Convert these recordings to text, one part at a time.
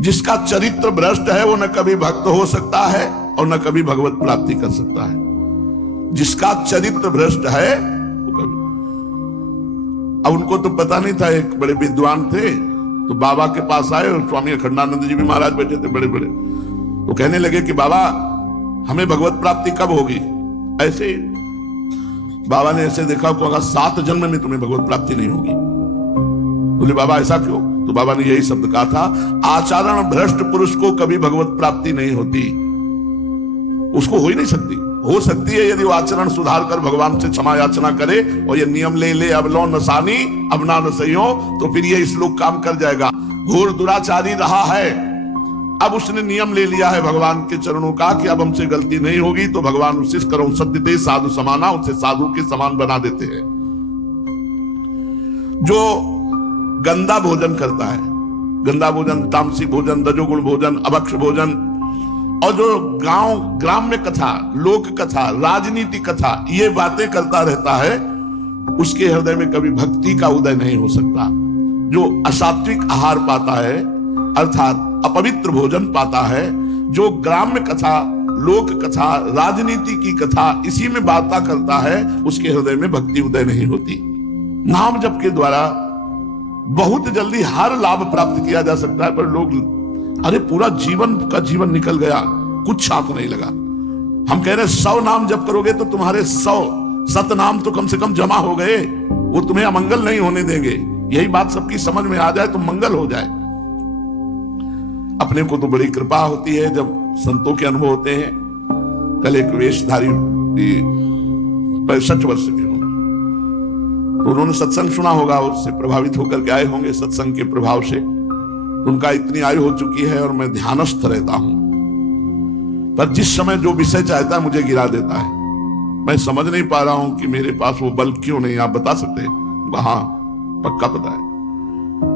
जिसका चरित्र भ्रष्ट है वो न कभी भक्त हो सकता है और न कभी भगवत प्राप्ति कर सकता है। जिसका चरित्र भ्रष्ट है वो कभी। अब उनको तो पता नहीं था, एक बड़े विद्वान थे तो बाबा के पास आए और स्वामी अखंडानंद जी भी महाराज बैठे थे बड़े बड़े, तो कहने लगे कि बाबा हमें भगवत प्राप्ति कब होगी। ऐसे बाबा ने ऐसे देखा को कहा 7 जन्म में तुम्हें भगवत प्राप्ति नहीं होगी। बोले बाबा ऐसा क्यों? तो बाबा ने यही शब्द कहा था, आचरण भ्रष्ट पुरुष को कभी भगवत प्राप्ति नहीं होती। उसको हो ही नहीं सकती। हो सकती है यदि वो आचरण सुधार कर भगवान से क्षमा याचना करे और ये नियम ले ले अब लो नसानी अब ना नसइयो, तो फिर ये श्लोक काम कर जाएगा। घोर दुराचारी रहा है, अब उसने नियम ले लिया है भगवान के चरणों का कि अब हमसे गलती नहीं होगी, तो भगवान उसी करो सत्यते साधु समाना, उसे साधु के समान बना देते हैं। जो गंदा भोजन करता है, गंदा भोजन, तामसिक भोजन, रजोगुण भोजन, अभक्ष भोजन, और जो गांव ग्राम्य कथा, लोक कथा, राजनीति कथा ये बातें करता रहता है, उसके हृदय में कभी भक्ति का उदय नहीं हो सकता। जो असात्विक आहार पाता है अर्थात अपवित्र भोजन पाता है, जो ग्राम्य कथा, लोक कथा, राजनीति की कथा इसी में बातें करता है, उसके हृदय में भक्ति उदय नहीं होती। नाम जप के द्वारा बहुत जल्दी हर लाभ प्राप्त किया जा सकता है, पर लोग अरे पूरा जीवन का जीवन निकल गया, कुछ साथ नहीं लगा। हम कह रहे 100 नाम जप करोगे तो तुम्हारे 100 सतनाम तो कम से कम जमा हो गए, वो तुम्हें अमंगल नहीं होने देंगे। यही बात सबकी समझ में आ जाए तो मंगल हो जाए। अपने को तो बड़ी कृपा होती है जब संतों के अनुभव होते हैं। कल एक वेशधारी 65 वर्ष के तो उन्होंने सत्संग सुना होगा, उससे प्रभावित होकर के आए होंगे सत्संग के प्रभाव से। उनका इतनी आयु हो चुकी है और मैं ध्यानस्थ रहता हूं, पर जिस समय जो विषय चाहता है मुझे गिरा देता है। मैं समझ नहीं पा रहा हूं कि मेरे पास वो बल क्यों नहीं, आप बता सकते हैं? हाँ पक्का पता है।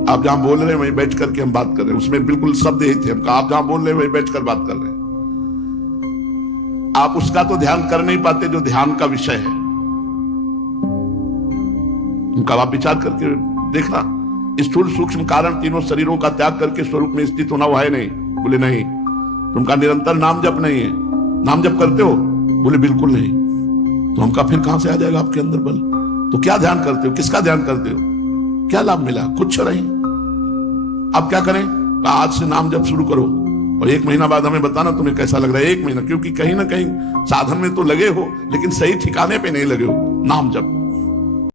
आप जहां बोल रहे हैं वहीं बैठ करके हम बात कर रहे हैं, उसमें बिल्कुल शब्द यही थे। आप जहां बोल रहे हैं वहीं बैठकर बात कर रहे हैं। आप उसका तो ध्यान कर नहीं पाते जो ध्यान का विषय है। उनका आप विचार करके देखना, स्थूल सूक्ष्म कारण तीनों शरीरों का त्याग करके स्वरूप में स्थित होना वो है नहीं। बोले नहीं। तुमका निरंतर नाम जप नहीं है। नाम जप करते हो? बोले बिल्कुल नहीं। तो हमका फिर कहां से आ जाएगा आपके अंदर बल? तो क्या ध्यान करते हो? किसका ध्यान करते हो? क्या लाभ मिला? कुछ नहीं। अब क्या करें? आज से नाम जप शुरू करो और 1 महीना बाद हमें बताना तुम्हें कैसा लग रहा है। 1 महीना, क्योंकि कहीं ना कहीं साधन में तो लगे हो लेकिन सही ठिकाने पे नहीं लगे हो। नाम जप